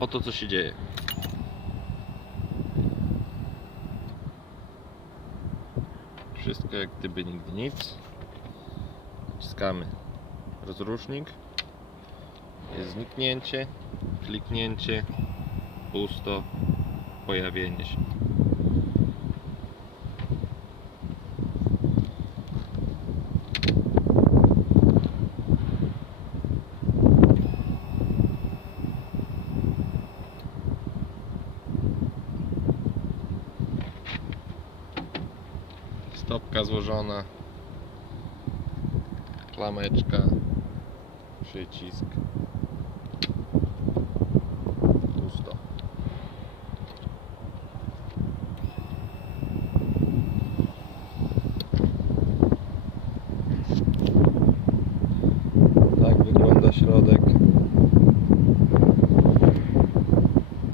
Oto co się dzieje. Wszystko jak gdyby nigdy nic. Wciskamy rozrusznik. Jest zniknięcie, kliknięcie, pusto, pojawienie się. Stopka złożona. Klameczka. Przycisk.